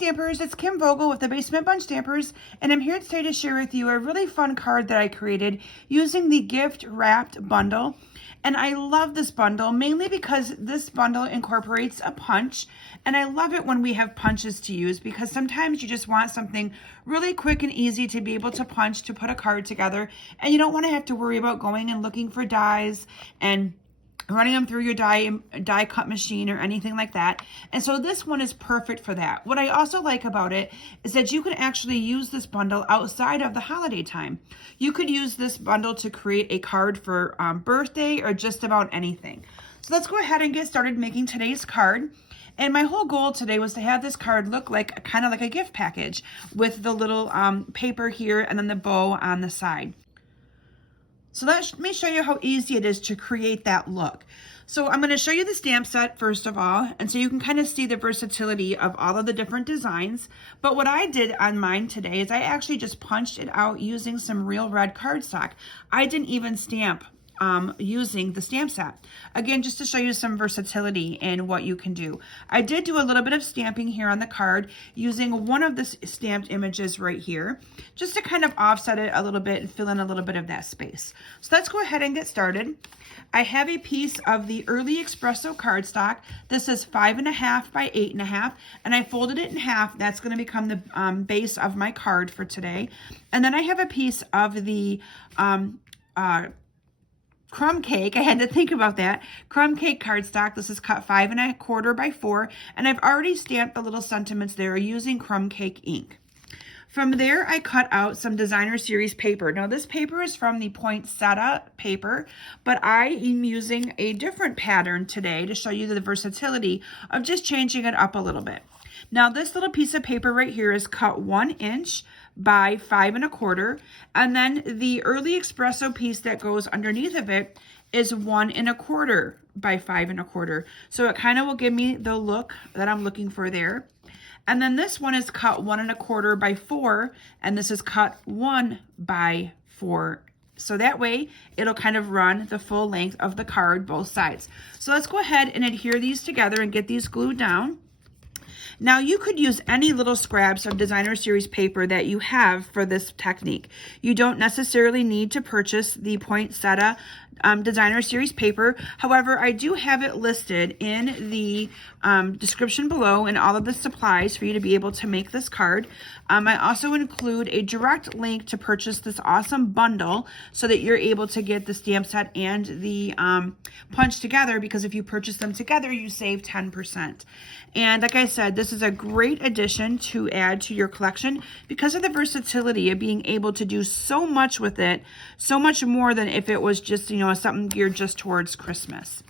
Stampers, it's Kim Vogel with the Basement Bunch Stampers, and I'm here today to share with you a really fun card that I created using the gift wrapped bundle. And I love this bundle mainly because this bundle incorporates a punch, and I love it when we have punches to use because sometimes you just want something really quick and easy to be able to punch to put a card together, and you don't want to have to worry about going and looking for dies and running them through your die cut machine or anything like that. And so this one is perfect for that. What I also like about it is that you can actually use this bundle outside of the holiday time. You could use this bundle to create a card for birthday or just about anything. So let's go ahead and get started making today's card. And my whole goal today was to have this card look like kind of like a gift package with the little paper here and then the bow on the side. So let me show you how easy it is to create that look. So I'm going to show you the stamp set first of all, and so you can kind of see the versatility of all of the different designs. But what I did on mine today is I actually just punched it out using some real red cardstock. I didn't even stamp using the stamp set. Again, just to show you some versatility in what you can do. I did do a little bit of stamping here on the card using one of the stamped images right here, just to kind of offset it a little bit and fill in a little bit of that space. So let's go ahead and get started. I have a piece of the Early Espresso cardstock. This is 5.5 by 8.5, and I folded it in half. That's going to become the base of my card for today. And then I have a piece of the crumb cake. I had to think about that. Crumb cake cardstock. This is cut 5.25 by 4, and I've already stamped the little sentiments there using crumb cake ink. From there, I cut out some designer series paper. Now, this paper is from the poinsettia paper, but I am using a different pattern today to show you the versatility of just changing it up a little bit. Now, this little piece of paper right here is cut 1 inch by 5.25, and then the Early Espresso piece that goes underneath of it is 1.25 by 5.25. So it kind of will give me the look that I'm looking for there. And then this one is cut 1.25 by 4, and this is cut 1 by 4. So that way it'll kind of run the full length of the card, both sides. So let's go ahead and adhere these together and get these glued down. Now you could use any little scraps of designer series paper that you have for this technique. You don't necessarily need to purchase the poinsettia designer series paper. However, I do have it listed in the description below and all of the supplies for you to be able to make this card. I also include a direct link to purchase this awesome bundle so that you're able to get the stamp set and the punch together, because if you purchase them together, you save 10%. And like I said, this is a great addition to add to your collection because of the versatility of being able to do so much with it, so much more than if it was just, something geared just towards Christmas.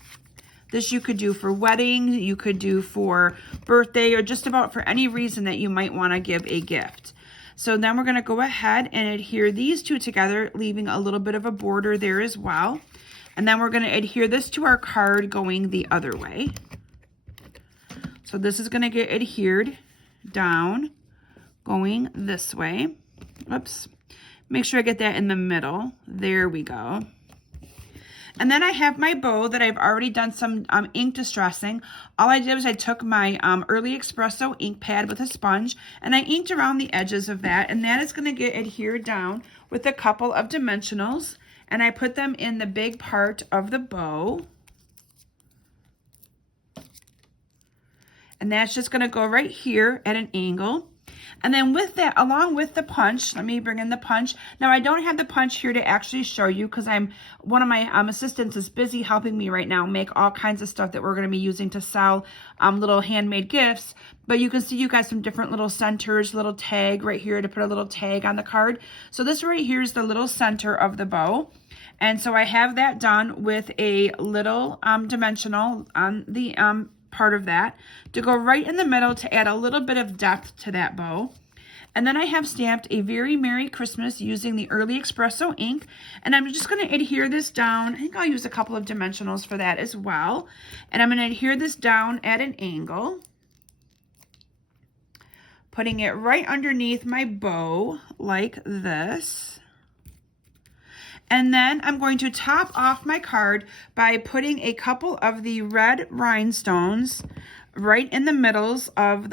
This you could do for wedding, you could do for birthday, or just about for any reason that you might want to give a gift. So then we're going to go ahead and adhere these two together, leaving a little bit of a border there as well. And then we're going to adhere this to our card going the other way. So this is going to get adhered down, going this way. Oops. Make sure I get that in the middle. There we go. And then I have my bow that I've already done some ink distressing. All I did was I took my Early Espresso ink pad with a sponge, and I inked around the edges of that, and that is going to get adhered down with a couple of dimensionals, and I put them in the big part of the bow. And that's just going to go right here at an angle. And then with that, along with the punch, let me bring in the punch. Now, I don't have the punch here to actually show you because one of my assistants is busy helping me right now make all kinds of stuff that we're going to be using to sell little handmade gifts. But you can see you got some different little centers, little tag right here to put a little tag on the card. So this right here is the little center of the bow. And so I have that done with a little dimensional on the part of that to go right in the middle to add a little bit of depth to that bow. And then I have stamped a Very Merry Christmas using the Early Espresso ink, and I'm just going to adhere this down. I think I'll use a couple of dimensionals for that as well. And I'm going to adhere this down at an angle, putting it right underneath my bow like this. And then I'm going to top off my card by putting a couple of the red rhinestones right in the middle of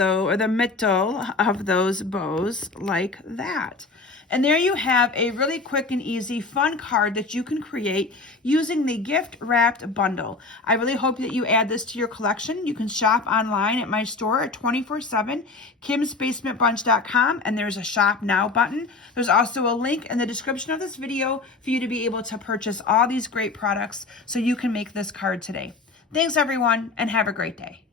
those bows like that. And there you have a really quick and easy fun card that you can create using the gift wrapped bundle. I really hope that you add this to your collection. You can shop online at my store at 24/7 kimsbasementbrunch.com, and there's a shop now button. There's also a link in the description of this video for you to be able to purchase all these great products so you can make this card today. Thanks everyone, and have a great day.